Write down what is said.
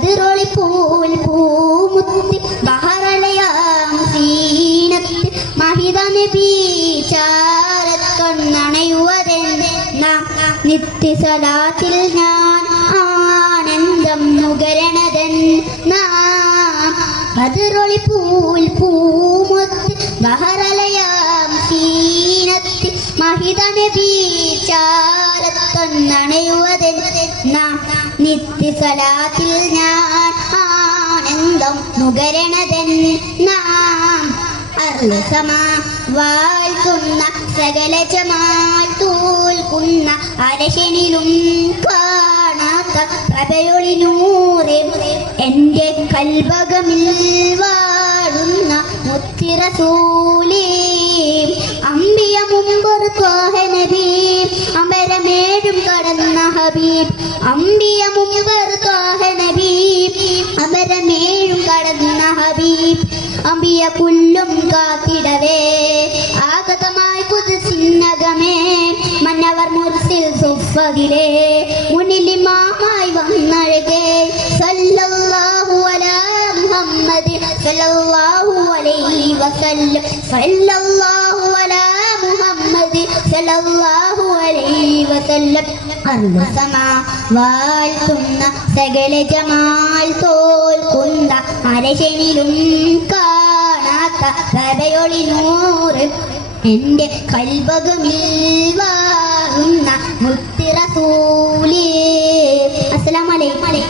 ബദറൊളി Pul പൂമുത്തി ബഹറലയാം Zeenath മഹിത നബി ചാരത്തൊന്നണയുവതെന്ന് നാം നിത്യസലാത്തിൽ ഞാൻ ആനന്ദം നുകരണതൻ നാം ബദറൊളി പൂൽ പൂമുത്തി ബഹറലയാം സീനത്ത് മഹിത നബി ചാരത്തൊന്നണയുവതെന്ന് നാം നിത്യസലാത്തിൽ ഞാൻ ആനന്ദം നുകരണതൻ നാം അർലസമാ വാഴ്ത്തുന്ന സകല ജമാൽ തോൽക്കുന്ന അരശനിലും കാണാത്ത പ്രഭയൊളി നൂറേ എൻ്റെ കൽബകമിൽ വാഴുന്ന മുത്തി റസൂലേ അമ്പിയ മുമ്പൊരു ത്വാഹ നബി അമരമേഴും കടന്ന ഹബീബ് അമ്പിയ മുമ്പൊരു ത്വാഹ നബി അമരമേഴും കടന്ന ഹബീബ് അമ്പിയ പുല്ലും കാത്തിടവേ ആഗതമായി പുതുസിന്നകമേ മന്നവർ മുർസിൽ സുഫദിലേ മുന്നിലിമാമായി വന്നഴകേ സല്ലല്ലാഹു അലാ മുഹമ്മദ് സല്ലല്ലാഹു അലൈഹി വസല്ലം സല്ലല്ലാഹു അലാ മുഹമ്മദ് സല്ലല്ലാഹു അലൈഹി വസല്ലം അർലസമാ വാഴ്ത്തുന്ന സകല ജമാൽ തോൽക്കുന്ന അരശനിലും കാണാത്ത പ്രഭയൊളി നൂറ് എൻ്റെ കൽബകമിൽ വാഴുന്ന മുത്തി റസൂലേ. അസ്സലാമു അലൈക്കും.